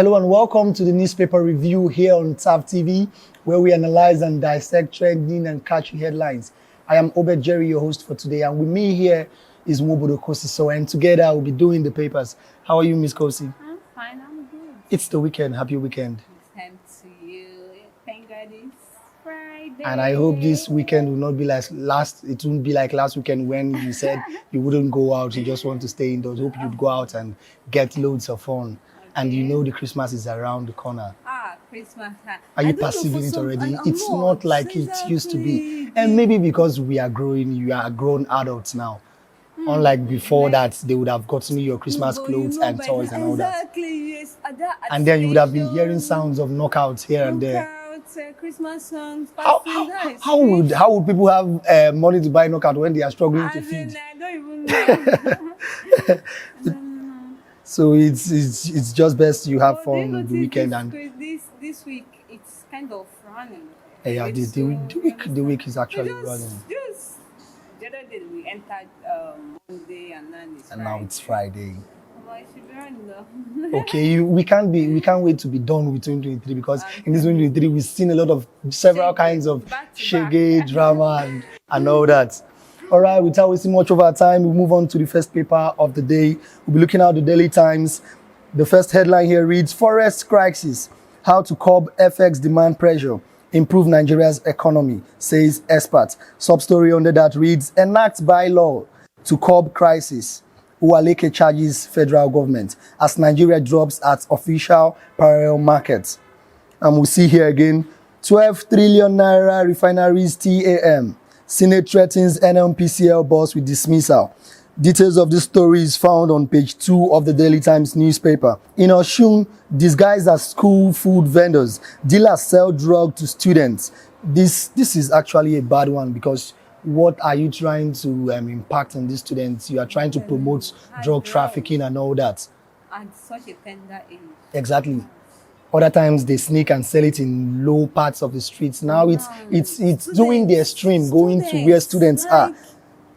Hello and welcome to the newspaper review here on TAF TV, where we analyze and dissect trending and catchy headlines. I am Obed Jerry, your host for today, and with me here is Mobodo Kosi. And together we'll be doing the papers. How are you, Miss Kosi? I'm fine, I'm good. It's the weekend. Happy weekend. Same to you. Thank God it's Friday. And I hope this weekend will not be like last. It won't be like last weekend when you said you wouldn't go out. You just want to stay indoors. Hope you'd go out and get loads of fun. And you know the Christmas is around the corner. Christmas. Are you perceiving it already? It's not like it used to be. And maybe because we are growing, you are grown adults now. Unlike before that, they would have gotten you your Christmas clothes and toys and all that. Exactly, yes. And then you would have been hearing sounds of knockouts here and there. Christmas songs. How would people have money to buy knockout when they are struggling to feed? I don't even know. So it's just best you have fun the weekend and this week it's kind of running. Yeah, the week is actually running. Just the other day we entered Monday and now it's Friday. Well, it should be running though. Okay, we can't wait to be done with 2023 because in this 2023 we've seen a lot of several kinds of shege drama and all that. All right, without wasting much of our time, we'll move on to the first paper of the day. We'll be looking at the Daily Times. The first headline here reads, Forex Crisis, How to Curb FX Demand Pressure, Improve Nigeria's Economy, says expert. Sub-story under that reads, Enact bylaw to curb crisis. Uwaleke charges federal government as Nigeria drops at official parallel markets. And we'll see here again, 12 trillion Naira refineries TAM. Senate threatens NNPCL boss with dismissal. Details of this story is found on page 2 of the Daily Times newspaper. In Osun, disguised as school food vendors, dealers sell drugs to students. This is actually a bad one because what are you trying to impact on these students? You are trying to promote drug trafficking and all that. At such a tender age. Exactly. Other times they sneak and sell it in low parts of the streets. Now it's doing the extreme, going to where students are,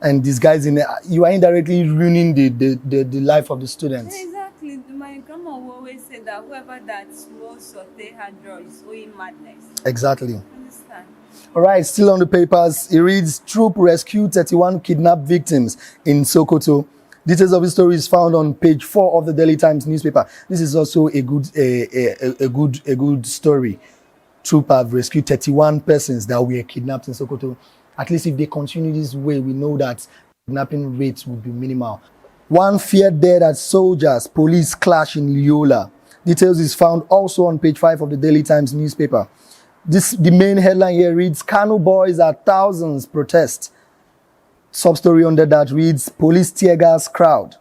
and disguising it. You are indirectly ruining the life of the students. Exactly. My grandma will always say that whoever that smokes or take her drugs is owing madness. Exactly. Understand? All right, still on the papers. It reads, Troop rescue 31 kidnapped victims in Sokoto. Details of the story is found on page 4 of the Daily Times newspaper. This is also a good story. Troop have rescued 31 persons that were kidnapped in Sokoto. At least if they continue this way, we know that kidnapping rates will be minimal. One feared dead as soldiers, police clash in Lyola. Details is found also on page 5 of the Daily Times newspaper. The main headline here reads, Kano boys at thousands protest. Sub-story under that reads, Police tear gas crowd.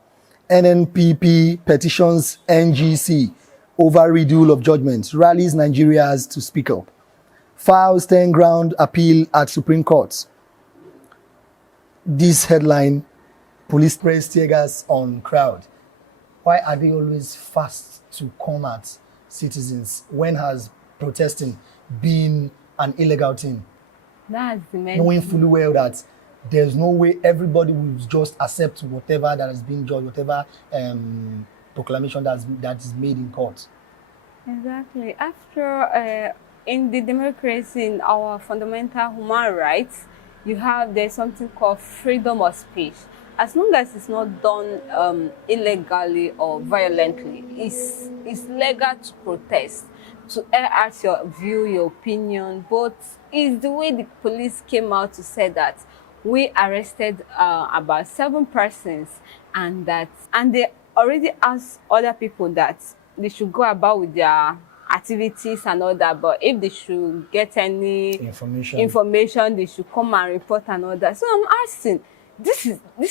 NNIP petitions NGC over renewal of judgment. Rallies Nigerians to speak up. Files 10 ground appeal at Supreme Court. This headline, police press tear gas on crowd. Why are they always fast to come at citizens? When has protesting been an illegal thing? That's the main knowing fully well that there's no way everybody will just accept whatever that has been judged, whatever proclamation that is made in court. Exactly. After in the democracy, in our fundamental human rights, there's something called freedom of speech. As long as it's not done illegally or violently, it's legal to protest, to air out your view, your opinion. But it's the way the police came out to say that we arrested about 7 persons, and they already asked other people that they should go about with their activities and all that, but if they should get any information, they should come and report and all that. So I'm asking, this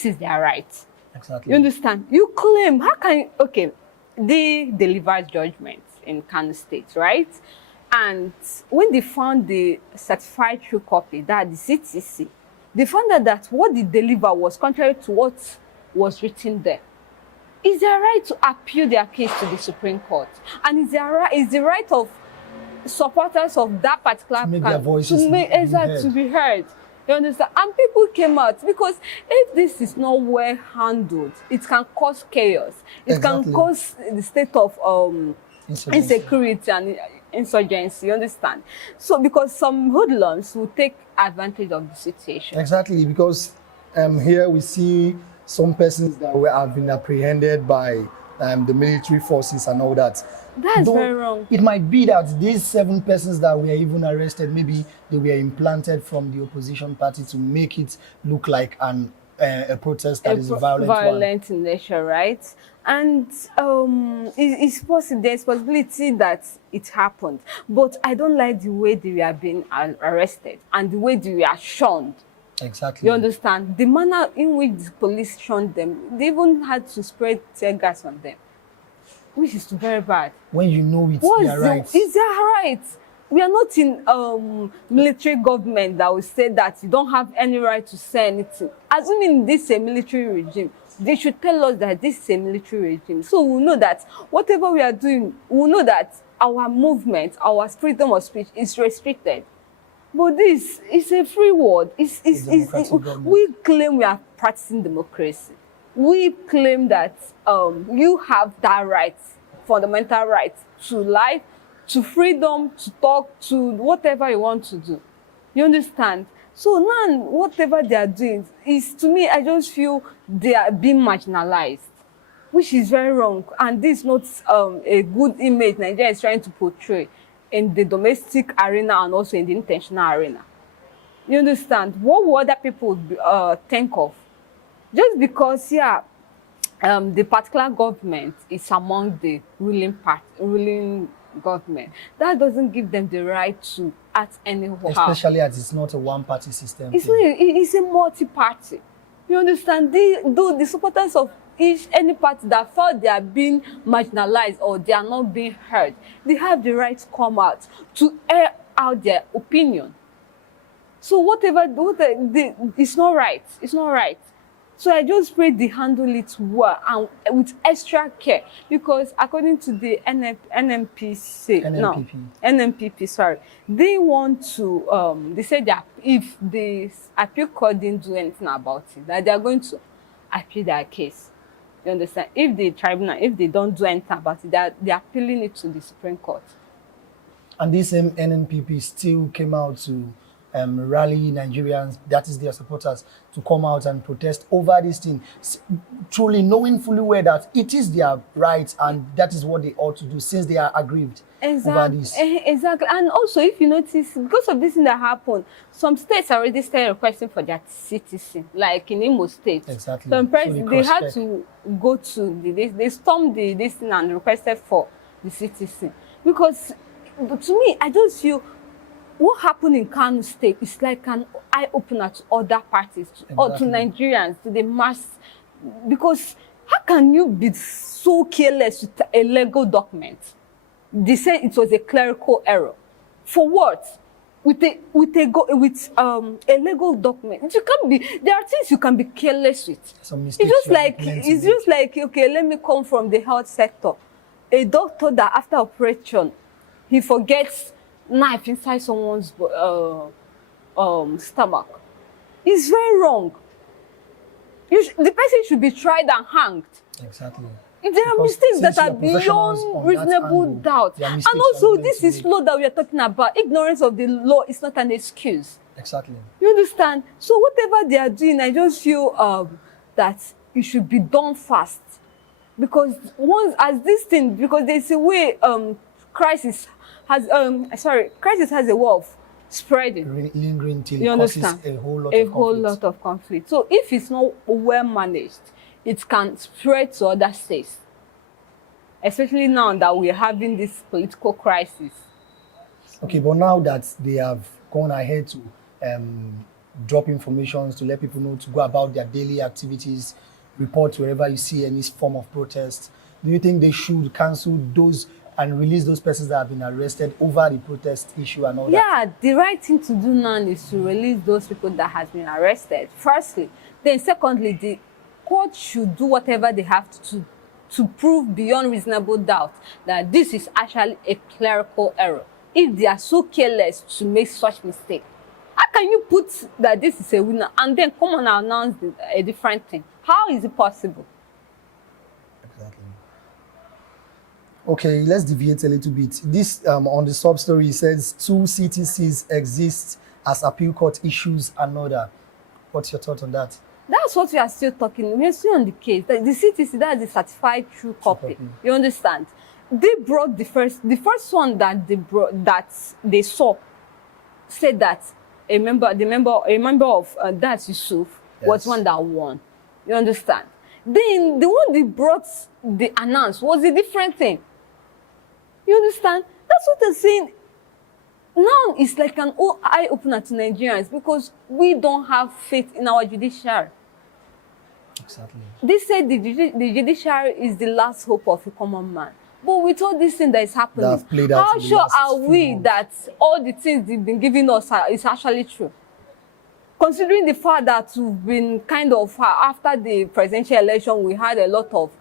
is their right. Exactly. You understand? You claim, how can you, okay, they delivered judgment in Kano State, right? And when they found the certified true copy, that the CTC, they found out that what they delivered was contrary to what was written there. It's their right to appeal their case to the Supreme Court. And it's the right of supporters of that particular to make their voices to be heard. You understand? And people came out because if this is not well handled, it can cause chaos. It can cause the state of insecurity and insurgency, you understand? So because some hoodlums will take advantage of the situation. Exactly, because here we see some persons that have been apprehended by the military forces and all that. That's very wrong. It might be that these 7 persons that were even arrested, maybe they were implanted from the opposition party to make it look like a protest that is violent in nature, right? And it's possible, there's possibility that it happened, but I don't like the way they were being arrested and the way they were shunned. Exactly. You understand? The manner in which the police shunned them, they even had to spray tear gas on them, which is very bad. When you know it's their rights. It's their rights. We are not in military government that will say that you don't have any right to say anything. Assuming this is a military regime, they should tell us that this is a military regime. So we know that whatever we are doing, we know that our movement, our freedom of speech is restricted. But this is a free world. We claim we are practicing democracy. We claim that you have that right, fundamental right to life, to freedom, to talk, to whatever you want to do. You understand? So now, whatever they are doing is, to me, I just feel they are being marginalized, which is very wrong. And this is not a good image Nigeria is trying to portray in the domestic arena and also in the international arena. You understand? What will other people think of? Just because, the particular government is among the ruling government, that doesn't give them the right to act anyhow. Especially as it's not a one-party system. It's a multi-party. You understand? The supporters of any party that felt they are being marginalized or they are not being heard, they have the right to come out to air out their opinion. So it's not right. It's not right. So I just pray they handle it well and with extra care, because according to the NNPP, sorry, they want to, they said that if the appeal court didn't do anything about it, that they are going to appeal their case. You understand? If the tribunal, if they don't do anything about it, they are appealing it to the Supreme Court. And this same NNPP still came out to rally Nigerians, that is their supporters, to come out and protest over this thing, truly knowing fully well that it is their right and that is what they ought to do since they are aggrieved over this. Exactly. And also, if you notice, because of this thing that happened, some states already started requesting for their citizen, like in Imo State. Exactly. So they had to go to they stormed this thing and requested for the citizen. Because to me, I just feel what happened in Kano State is like an eye-opener to other parties, or to Nigerians, to the mass. Because how can you be so careless with a legal document? They said it was a clerical error. For what? With a legal document, you can't be. There are things you can be careless with. It's just like okay, let me come from the health sector. A doctor that after operation, he forgets knife inside someone's stomach. It's very wrong. The person should be tried and hanged. Exactly. There are mistakes that are beyond reasonable doubt. And also, this is law that we are talking about. Ignorance of the law is not an excuse. Exactly. You understand? So whatever they are doing, I just feel that it should be done fast. Because because there's a way crisis has a way of spreading, lingering till you it causes understand? a whole lot of conflict. So if it's not well managed, it can spread to other states, especially now that we're having this political crisis. Okay, but now that they have gone ahead to drop information to let people know to go about their daily activities, report wherever you see any form of protest, do you think they should cancel those and release those persons that have been arrested over the protest issue and all that? Yeah, the right thing to do now is to release those people that have been arrested, firstly. Then secondly, the court should do whatever they have to prove beyond reasonable doubt that this is actually a clerical error. If they are so careless to make such mistake, how can you put that this is a winner and then come on and announce a different thing? How is it possible? Exactly. Okay, let's deviate a little bit. This on the sub story it says 2 CTCs exist as appeal court issues another. What's your thought on that? That's what we are still talking. We are still on the case. The CTC, that's the certified true copy. You understand? They brought the first one that they brought, that they saw, said that a member of that Yusuf was one that won. You understand? Then the one they brought, they announced, was a different thing. You understand? That's what I'm saying. Now it's like an eye opener to Nigerians because we don't have faith in our judiciary. Exactly. They said the judiciary is the last hope of a common man. But with all this thing that is happening, how sure are we that all the things they've been giving us is actually true? Considering the fact that we've been kind of, after the presidential election, we had a lot of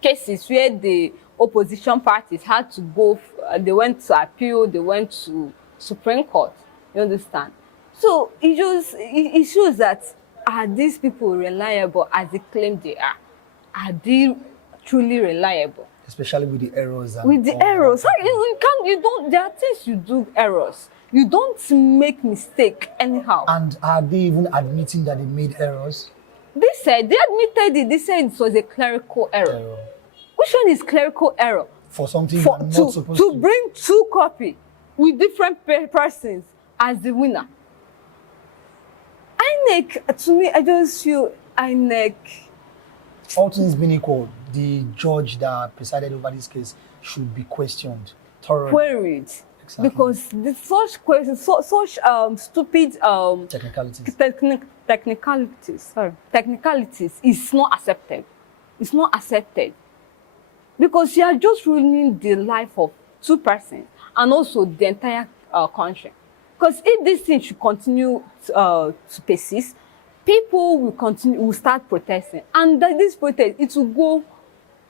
cases where the opposition parties had to go, they went to appeal, they went to Supreme Court. You understand? So it shows that, are these people reliable as they claim they are? Are they truly reliable? Especially with the errors. With the errors. There are things you do errors. You don't make mistake anyhow. And are they even admitting that they made errors? They admitted it. They said it was a clerical error. Which one is clerical error? For something you're not supposed to. To bring 2 copies with different persons as the winner. INEC, to me, I just feel INEC. All things being equal, the judge that presided over this case should be questioned thoroughly. Queried. Exactly. Because such questions, such stupid technicalities is not accepted. It's not accepted. Because you are just ruining the life of 2 persons and also the entire country. Because if this thing should continue to persist, people will start protesting. And that this protest, it will go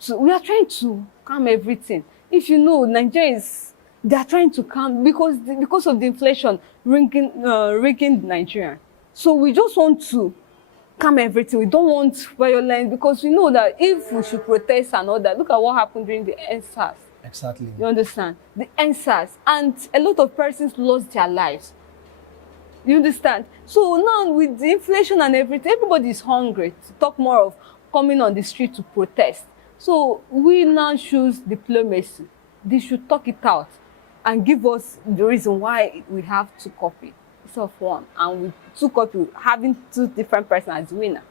to, we are trying to calm everything. If you know, Nigerians, they are trying to calm because of the inflation rigging Nigeria. So we just want to calm everything. We don't want violence because we know that if we should protest and all that, look at what happened during the NSAS. Exactly. You understand? The NSAS. And a lot of persons lost their lives. You understand? So now with the inflation and everything, everybody is hungry to talk more of coming on the street to protest. So we now choose diplomacy. They should talk it out and give us the reason why we have 2 copies instead of 1. And with 2 copies, having 2 different persons as winner.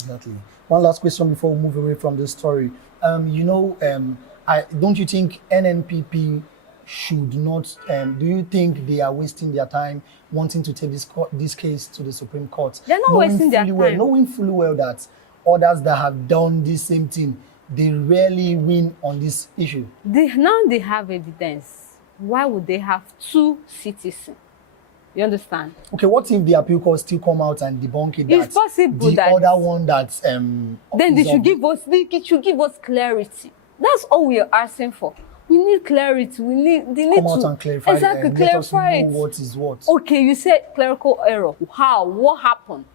Exactly. One last question before we move away from this story. Don't you think NNPP should not, do you think they are wasting their time wanting to take this case to the Supreme Court? They're not wasting their time. Knowing fully well that others that have done this same thing, they rarely win on this issue. Now they have evidence. Why would they have 2 citizens? You understand? Okay, what if the appeal court still come out and debunk it? It's possible the that other one that then they should give us clarity. That's all we are asking for. We need clarity. They need come out and clarify. Exactly, clarify let us know what is what. Okay, you said clerical error. How? What happened?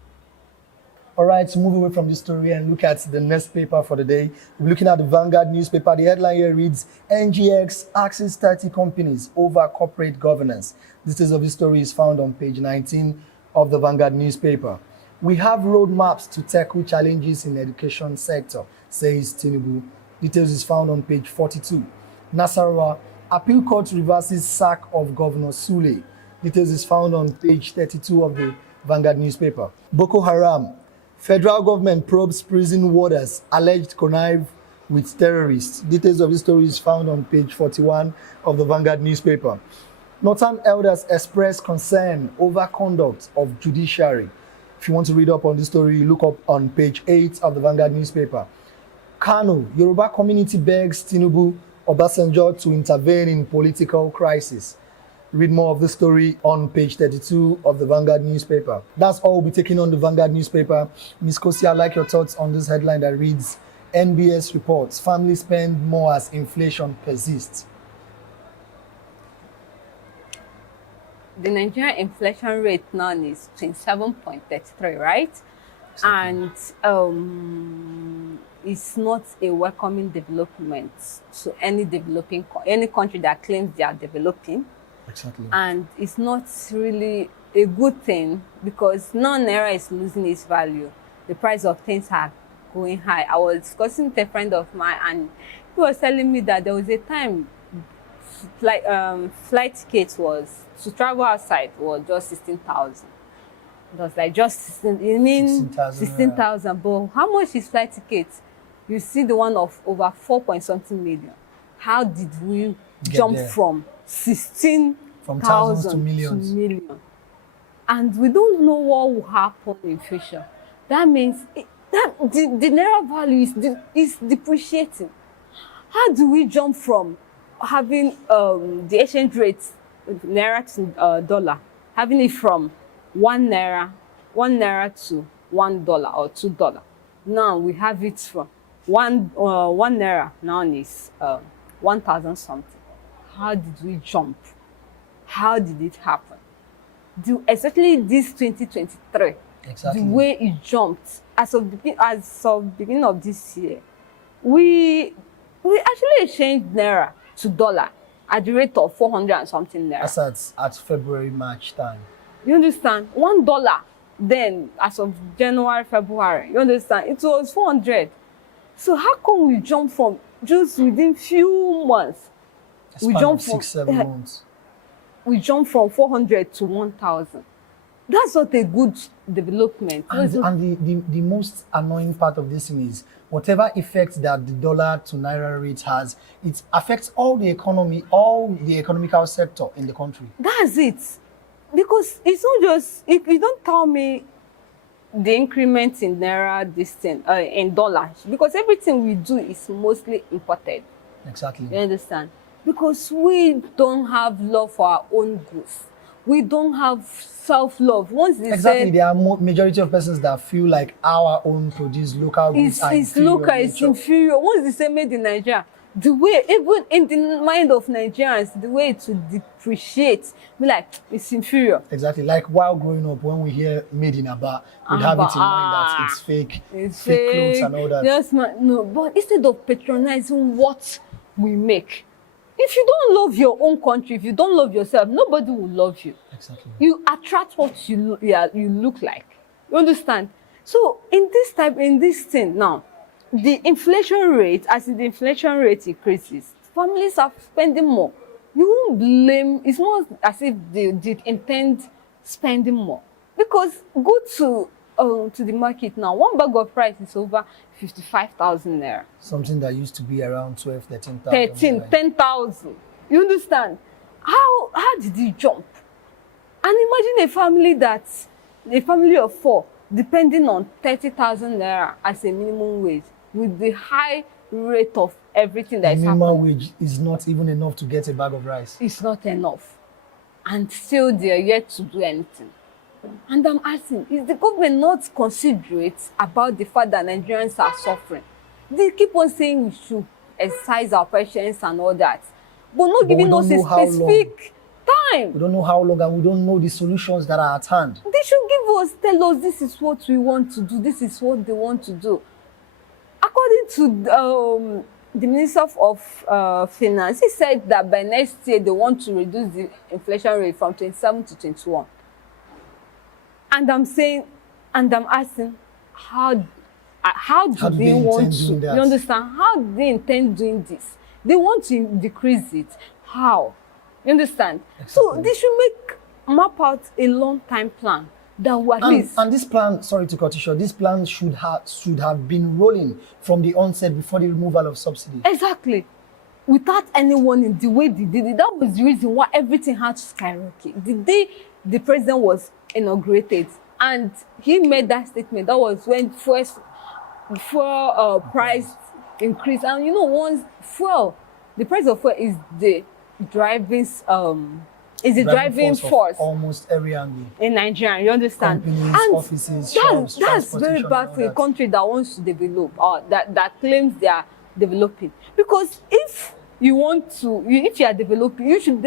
All right, to move away from this story and look at the next paper for the day. We're looking at the Vanguard newspaper. The headline here reads, NGX axes 30 companies over corporate governance. Details of this story is found on page 19 of the Vanguard newspaper. We have roadmaps to tackle challenges in the education sector, says Tinubu. Details is found on page 42. Nasarawa, appeal court reverses sack of Governor Sule. Details is found on page 32 of the Vanguard newspaper. Boko Haram, federal government probes prison warders alleged connive with terrorists. Details of this story is found on page 41 of the Vanguard newspaper. Northern elders express concern over conduct of judiciary. If you want to read up on this story, look up on page 8 of the Vanguard newspaper. Kano, Yoruba community begs Tinubu Obasanjo to intervene in political crisis. Read more of the story on page 32 of the Vanguard newspaper. That's all we'll be taking on the Vanguard newspaper. Ms. Kosi, I'd like your thoughts on this headline that reads, NBS reports, families spend more as inflation persists. The Nigerian inflation rate now is 27.33, right? Exactly. And is not a welcoming development to any country that claims they are developing. Exactly. And it's not really a good thing, because now Naira is losing its value. The price of things are going high. I was discussing with a friend of mine, and he was telling me that there was a time flight tickets was to travel outside was just 16,000. It was like just 16, you mean 16,000, but how much is flight tickets? You see the one of over 4 point something million. How did we jump from 16,000 to millions? And we don't know what will happen in future. That means that the Naira value is depreciating. How do we jump from having the exchange rate Naira to dollar, having it from 1 Naira to $1 or $2? Now we have it from one Naira now is 1,000 something. How did we jump? How did it happen? Especially this 2023, exactly. The way it jumped as of beginning of this year, we actually exchanged Naira to dollar at the rate of 400 and something Naira. That's at February, March time. You understand? $1 then, as of January, February, you understand? It was 400. So how come we jump from just within few months? We jump from 6-7 months. We jump from 400 to 1,000. That's not a good development. And the most annoying part of this thing is whatever effect that the dollar to Naira rate has, it affects all the economy, all the economical sector in the country. That's it. Because it's not just, if you don't tell me the increment in Naira, in dollars, because everything we do is mostly imported. Exactly. You understand? Because we don't have love for our own goods. We don't have self-love. Once they exactly, there are majority of persons that feel like our own produced local goods are inferior. It's inferior. Once they say made in Nigeria, the way, even in the mind of Nigerians, the way to depreciate, be like, it's inferior. Exactly. Like while growing up, when we hear made in Aba, we have it in mind that it's fake. It's fake clothes and all that. Yes, no, but instead of patronizing what we make, if you don't love your own country, if you don't love yourself, nobody will love you. Exactly. You attract what you look like. You understand? So in this thing now, the inflation rate, as the inflation rate increases, families are spending more. You won't blame, it's not as if they did intend spending more. Because go to the market now, one bag of rice is over 55,000 Naira. Something that used to be around 12, 13,000. 10,000. You understand? How did it jump? And imagine a family of 4 depending on 30,000 Naira as a minimum wage, with the high rate of everything that is happening. Minimum wage is not even enough to get a bag of rice. It's not enough. And still they are yet to do anything. And I'm asking, is the government not considerate about the fact that Nigerians are suffering? They keep on saying we should exercise our patience and all that, but not giving us a specific time. We don't know how long, and we don't know the solutions that are at hand. They should tell us this is what we want to do, this is what they want to do. According to the Minister of Finance, he said that by next year they want to reduce the inflation rate from 27 to 21. And I'm asking, how do they want to? You understand? How do they intend doing this? They want to decrease it. How? You understand? Exactly. So they should map out a long-time plan that will at least. And this plan, sorry to cut you short, this plan should have been rolling from the onset before the removal of subsidy. Exactly. Without anyone in the way they did it, that was the reason why everything had to skyrocket. The day the president was inaugurated and he made that statement, that was when fuel price increased. And you know, once the price of fuel is the driving force almost every angle in Nigeria. You understand? Companies, and offices, shops, that's very bad for a country that wants to develop, or that claims they are developing. Because if you are developing, you should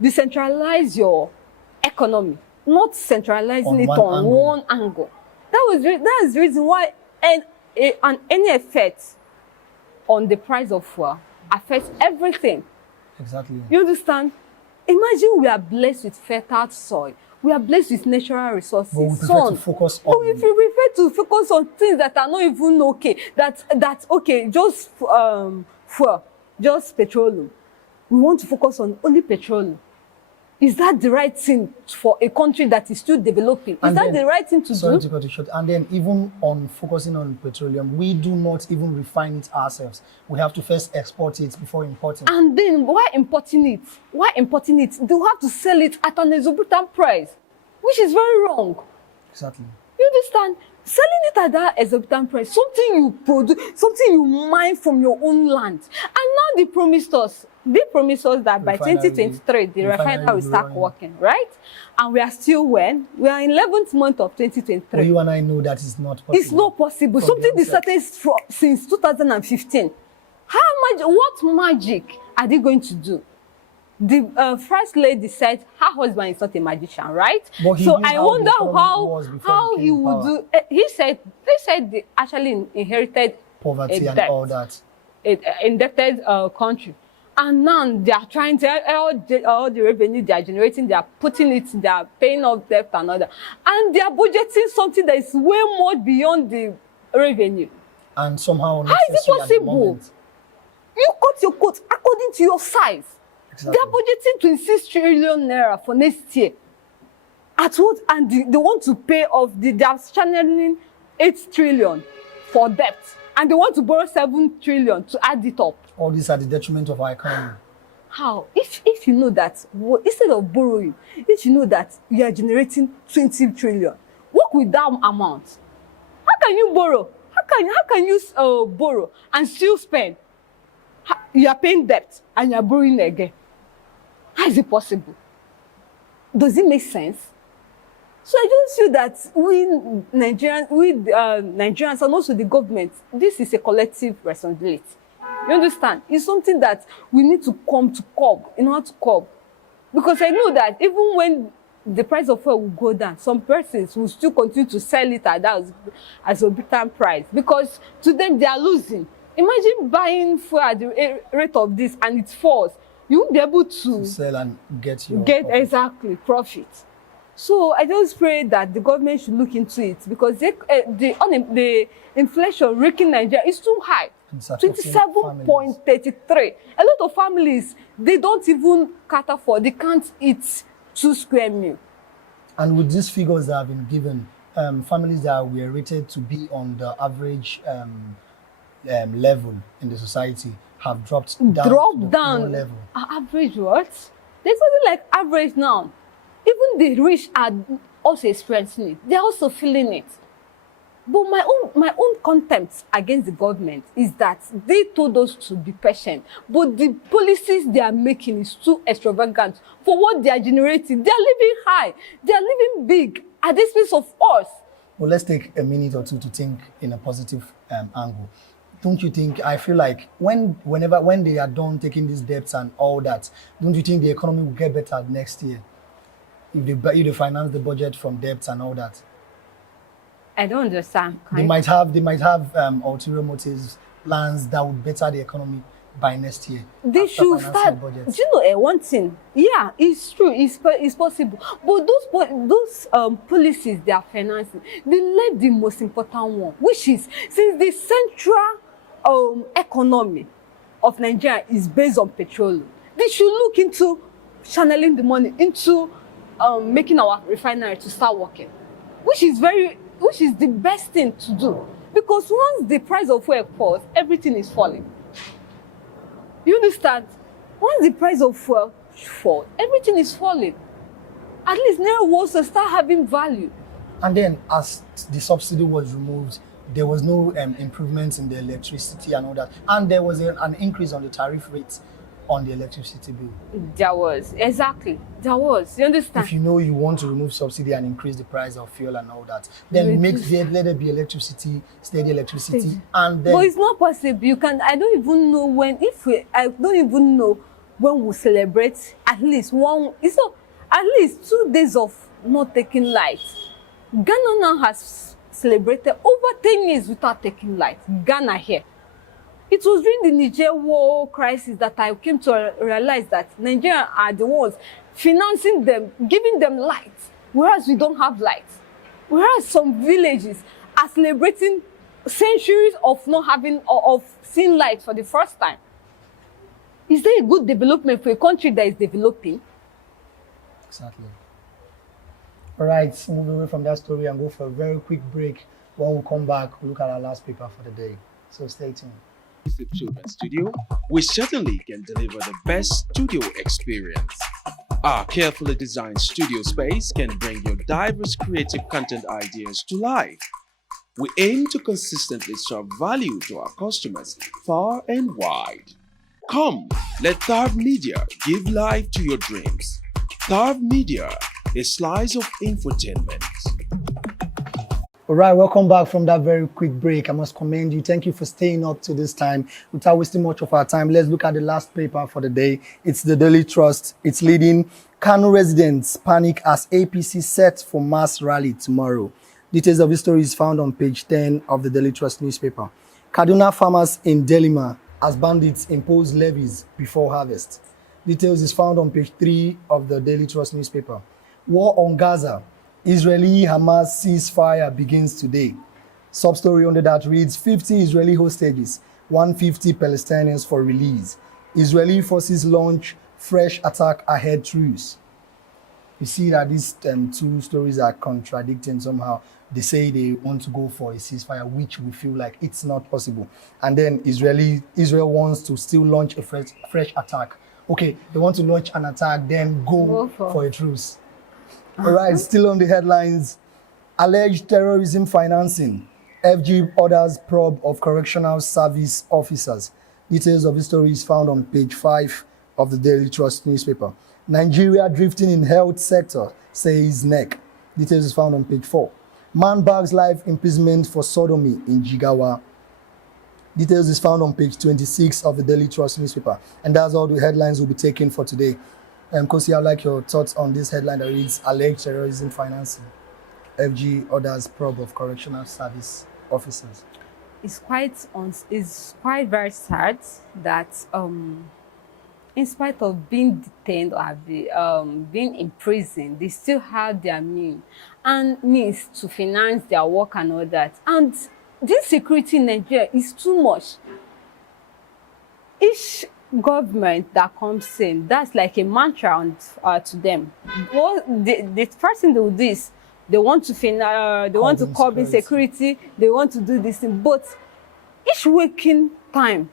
decentralize your economy, not centralizing it on one angle. That's the reason why, and any effect on the price of fuel affects everything. Exactly. You understand? Imagine we are blessed with fertile soil. We are blessed with natural resources. But we prefer to focus on. But if you prefer to focus on things that are not even okay, that's okay, just fuel, just petroleum. We want to focus on only petroleum. Is that the right thing for a country that is still developing? Is that the right thing to do? Sorry to cut you short. And then even on focusing on petroleum, we do not even refine it ourselves. We have to first export it before importing. And then why importing it? Why importing it? They will have to sell it at an exorbitant price, which is very wrong. Exactly. You understand? Selling it at that exorbitant price, something you produce, something you mine from your own land. And now they promised us that by 2023, the refinery will start working, right? And we are still when? We are in 11th month of 2023. Well, you and I know that is not possible. It's not possible. Something they started since 2015. What magic are they going to do? The first lady said her husband is not a magician, right? So I wonder how he would do. They said they actually inherited poverty and all that. Indebted country, and now they are trying to all the revenue they are generating, they are putting it, they are paying off debt and all that, and they are budgeting something that is way more beyond the revenue. And somehow, how is it possible? You cut your coat according to your size. Exactly. They are budgeting 26 trillion naira for next year. At what? And they want to pay off they are channeling 8 trillion for debt. And they want to borrow 7 trillion to add it up. All these are the detriment of our economy. How? If you know that, instead of borrowing, if you know that you are generating 20 trillion, work with that amount. How can you borrow? How can you borrow and still spend? You are paying debt and you are borrowing again. How is it possible? Does it make sense? So I just feel that we Nigerians and also the government, this is a collective responsibility. You understand? It's something that we need to come to curb, in order to curb. Because I know that even when the price of fuel will go down, some persons will still continue to sell it at that exorbitant price. Because to them, they are losing. Imagine buying fuel at the rate of this and it falls. You won't be able to sell and get profit. Profit. So I just pray that the government should look into it because the inflation raking Nigeria is too high. 27.33. A lot of families, they don't even cater for, they can't eat 2 square meals. And with these figures that have been given, families that were rated to be on the average level in the society have dropped down level. Average what? There's nothing like average now. Even the rich are also experiencing it. They're also feeling it. But my own contempt against the government is that they told us to be patient, but the policies they are making is too extravagant for what they are generating. They are living high. They are living big at the expense of us. Well, let's take a minute or two to think in a positive angle. Don't you think, I feel like when they are done taking these debts and all that, don't you think the economy will get better next year? If they finance the budget from debts and all that? I don't understand. They might have ulterior motives, plans that would better the economy by next year. They should start. Do you know one thing? Yeah, it's true. It's possible. But those policies they are financing, they left the most important one, which is since the central economy of Nigeria is based on petroleum, they should look into channeling the money into making our refinery to start working, which is the best thing to do. Because once the price of fuel falls, everything is falling. You understand? Once the price of fuel falls, everything is falling. At least Naira wants to start having value. And then as the subsidy was removed, there was no improvements in the electricity and all that. And there was an increase on the tariff rates on the electricity bill. There was. Exactly. There was. You understand? If you know you want to remove subsidy and increase the price of fuel and all that, then let there be electricity, steady electricity, and then... But it's not possible. I don't even know when, I don't even know when we'll celebrate at least 2 days of not taking light. Ghana now has celebrated over 10 years without taking light. Ghana here. It was during the Niger war crisis that I came to realize that Nigerians are the ones financing them, giving them light, whereas we don't have light. Whereas some villages are celebrating centuries of not having or of seeing light for the first time. Is there a good development for a country that is developing? Exactly. All right, move away from that story and go for a very quick break. When we come back, we'll look at our last paper for the day. So stay tuned. Children's Studio, we certainly can deliver the best studio experience. Our carefully designed studio space can bring your diverse creative content ideas to life. We aim to consistently serve value to our customers far and wide. Come, let Tharv Media give life to your dreams. Tharv Media, a slice of infotainment. All right, welcome back from that very quick break. I must commend you. Thank you for staying up to this time. Without wasting much of our time, let's look at the last paper for the day. It's the Daily Trust. It's leading Kano residents panic as APC set for mass rally tomorrow. Details of this story is found on page 10 of the Daily Trust newspaper. Kaduna farmers in Delima as bandits impose levies before harvest. Details is found on page 3 of the Daily Trust newspaper. War on Gaza. Israeli-Hamas ceasefire begins today. Sub-story under that reads 50 Israeli hostages, 150 Palestinians for release. Israeli forces launch fresh attack ahead truce. You see that these two stories are contradicting somehow. They say they want to go for a ceasefire, which we feel like it's not possible. And then Israel wants to still launch a fresh attack. Okay, they want to launch an attack, then go for a truce. All right, still on the headlines. Alleged terrorism financing. FG orders probe of correctional service officers. Details of the story is found on page 5 of the Daily Trust newspaper. Nigeria drifting in health sector, says NEC. Details is found on page 4. Man bags life imprisonment for sodomy in Jigawa. Details is found on page 26 of the Daily Trust newspaper. And that's all the headlines we'll be taking for today. Kosi, I'd like your thoughts on this headline that reads alleged terrorism financing. FG orders probe of correctional service officers. It's quite very sad that in spite of being detained or being imprisoned, they still have their means to finance their work and all that. And this security in Nigeria is too much. Each government that comes in, that's like a mantra to them. The first thing they will do is they want to curb insecurity, they want to do this thing. But each waking time,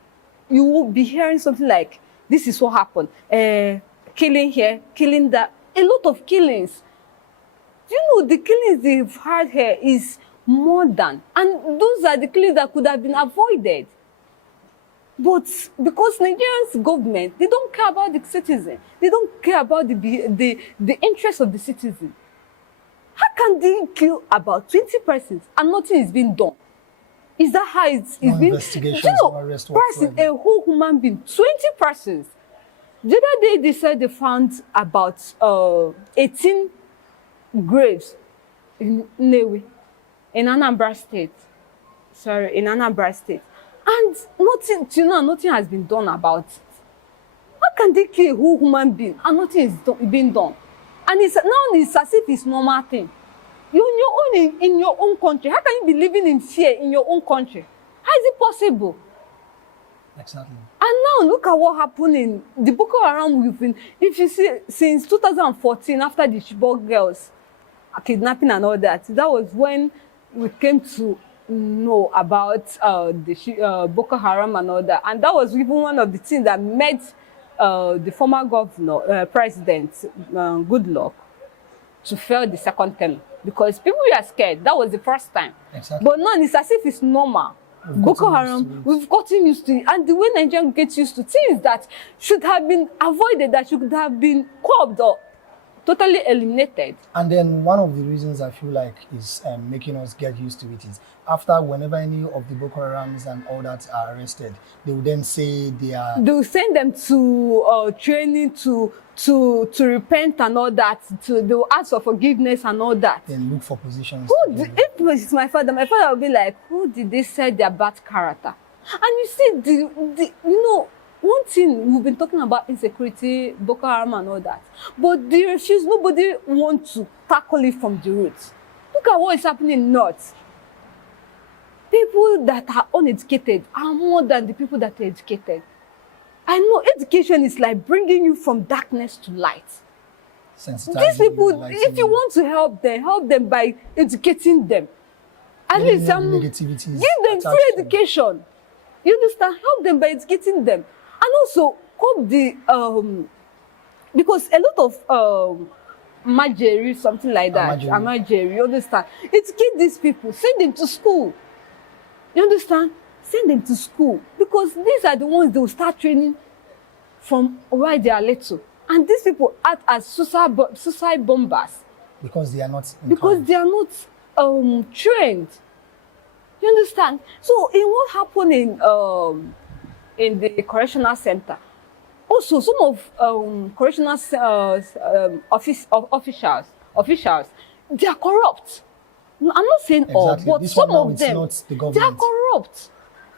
you will be hearing something like, this is what happened. Killing here, killing that. A lot of killings. You know, the killings they've had here is more than. And those are the killings that could have been avoided. But because Nigerians government, they don't care about the citizen. They don't care about the interests of the citizen. How can they kill about 20 persons and nothing is being done? Is that how it's been? Investigations, arrest, person, a whole human being, 20 persons. The other day they said they found about 18 graves in Newe, in Anambra State. In Anambra State. And nothing, till now, nothing has been done about it. How can they kill a whole human being and nothing is being done? And it's as if it's normal thing. You're on your own in your own country. How can you be living in fear in your own country? How is it possible? Exactly. And now look at what happened in the Boko Haram. If you see, since 2014, after the Chibok girls kidnapping and all that, that was when we came to know about the Boko Haram and all that. And that was even one of the things that made the former governor, president, Goodluck, to fail the second term. Because people were scared. That was the first time. Exactly. But now it's as if it's normal. Boko Haram, we've gotten used to it. And the way Nigerians get used to things that should have been avoided, that should have been curbed or totally eliminated. And then one of the reasons I feel like is making us get used to it is after whenever any of the Boko Harams and all that are arrested, they will then say they are... They will send them to training to repent and all that. They will ask for forgiveness and all that. Then look for positions. If it was my father would be like, who did they say their bad character? And you see, one thing we've been talking about insecurity, Boko Haram and all that, but they refuse. Nobody wants to tackle it from the roots. Look at what is happening in North. People that are uneducated are more than the people that are educated. I know education is like bringing you from darkness to light. These people, if you want to help them by educating them. At least give them free education. You understand? Help them by educating them. And also, hope because a lot of Majeri, something like that, Majeri, you understand? Educate these people, send them to school. You understand? Send them to school. Because these are the ones they will start training from while they are little. And these people act as suicide bombers. Because they are not trained. You understand? So in what happened in the correctional center, also some of correctional officials, they are corrupt. I'm not saying all, but some of them, they are corrupt.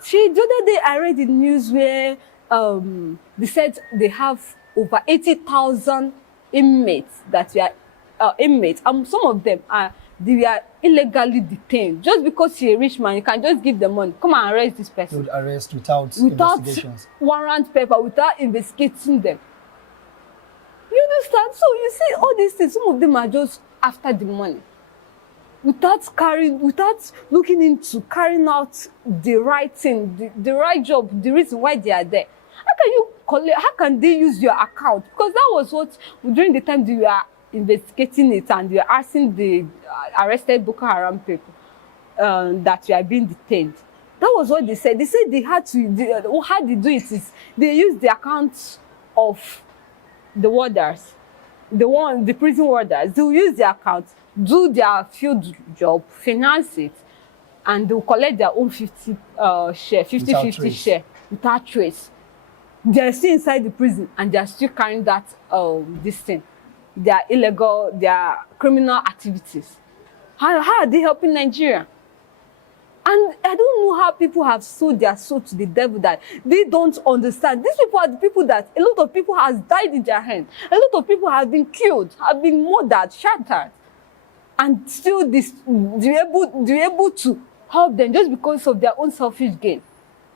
The other day I read the news where they said they have over 80,000 inmates that were inmates, and some of them they were illegally detained. Just because you're a rich man, you can just give them money. Come and arrest this person. You would arrest without investigations. Warrant paper, without investigating them. You understand? So you see all these things, some of them are just after the money. Without looking into carrying out the right thing, the right job, the reason why they are there. How can they use your account? Because that was what, during the time they were investigating it and they were asking the arrested Boko Haram people that were being detained. That was what they said. They said they had to, how they do it is, they use the accounts of the warders, the prison warders. They will use their account, do their field job, finance it, and they will collect their own 50-50 share without trace. They are still inside the prison and they are still carrying that this thing. They are illegal, they are criminal activities. How are they helping Nigeria? And I don't know how people have sold their soul to the devil that they don't understand. These people are the people that a lot of people has died in their hands. A lot of people have been killed, have been murdered, shattered. And still they're able to help them just because of their own selfish gain.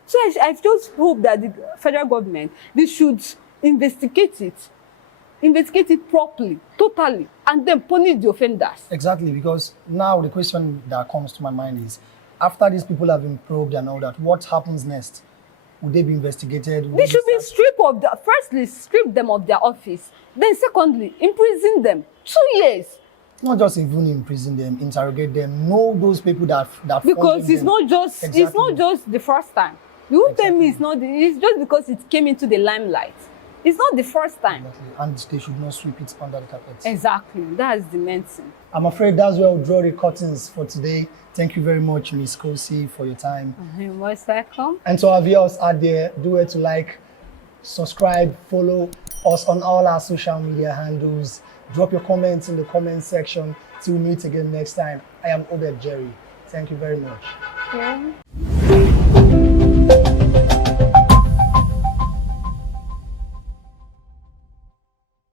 So I just hope that the federal government, they should investigate it properly, totally, and then punish the offenders. Exactly, because now the question that comes to my mind is, after these people have been probed and all that, what happens next? Would they be investigated? They should be firstly, strip them of their office. Then secondly, imprison them 2 years. Not just even imprison them, interrogate them, know those people that because it's not just the first time. You won't tell me it's just because it came into the limelight. It's not the first time. Exactly. And they should not sweep it under the carpet. Exactly. That's the main thing. I'm afraid that's where we'll draw the curtains for today. Thank you very much, Ms. Kosi, for your time. You're most welcome. And to our viewers out there, do it to like, subscribe, follow us on all our social media handles. Drop your comments in the comment section. Till we meet again next time. I am Obed Jerry. Thank you very much. Yeah.